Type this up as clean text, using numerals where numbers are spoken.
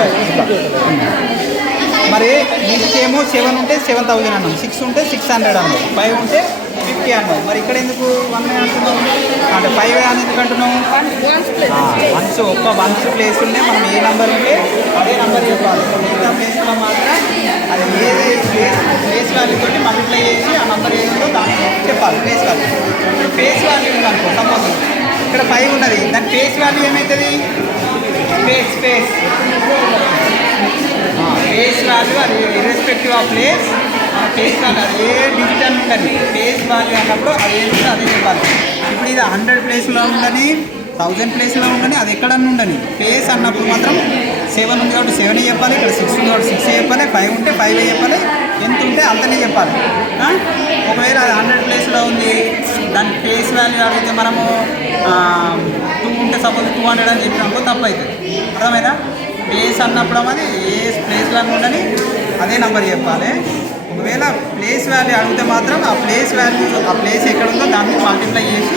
Multiply మరి వీటికేమో 7 ఉంటే 7000 అన్నాం, 6 ఉంటే 600 అన్నాం, 5 ఉంటే 50 అన్నాం. మరి ఇక్కడ ఎందుకు 1 అంటున్నాం అంటే 5 అని ఎందుకు అంటున్నాం? వన్స్ ప్లేసులనే మనం ఏ నెంబర్ ఉంటే అదే నెంబర్ చెప్పాలి. మిగతా ప్లేస్లో మాత్రం అది ఏది ప్లేస్ వాల్యూ తోటి మల్టిప్లై చేసి ఆ నెంబర్ ఏదో దాన్ని చెప్పాలి. ఫేస్ వాల్యూ ఉందనుకో, సపోజ్ ఇక్కడ 5 ఉన్నది, దాని ఫేస్ వాల్యూ ఏమవుతుంది? ఫేస్ వాల్యూ అది irrespective of place, face value అది ఏ డిజిటల్ ఉండని ఫేస్ వాల్యూ అన్నప్పుడు అది ఏంటో అదే చెప్పాలి. ఇప్పుడు ఇది 100 ప్లేస్లో ఉండని, 1000 ప్లేస్లో ఉండని, అది ఎక్కడన్నా ఉండని, ఫేస్ అన్నప్పుడు మాత్రం 7 ఉంది కాబట్టి 7 చెప్పాలి, ఇక్కడ 6 ఉంది కాబట్టి 6 చెప్పాలి, 5 ఉంటే 5 చెప్పాలి, ఎంత ఉంటే అంతనే చెప్పాలి. ఒకవేళ అది 100 ప్లేస్లో ఉంది, దాని ఫేస్ వాల్యూ అడిగితే మనము 2 ఉంటే సపోజ్ 200 అని చెప్పినప్పుడు తప్పు అవుతుంది. అర్థమైనా? ప్లేస్ అన్నప్పుడు అది ఏ ప్లేస్లో ఉండని అదే నెంబర్ చెప్పాలి. ఒకవేళ ప్లేస్ వాల్యూ అడిగితే మాత్రం ఆ ప్లేస్ వాల్యూ ఆ ప్లేస్ ఎక్కడ ఉందో దాన్ని మల్టిప్లై చేసి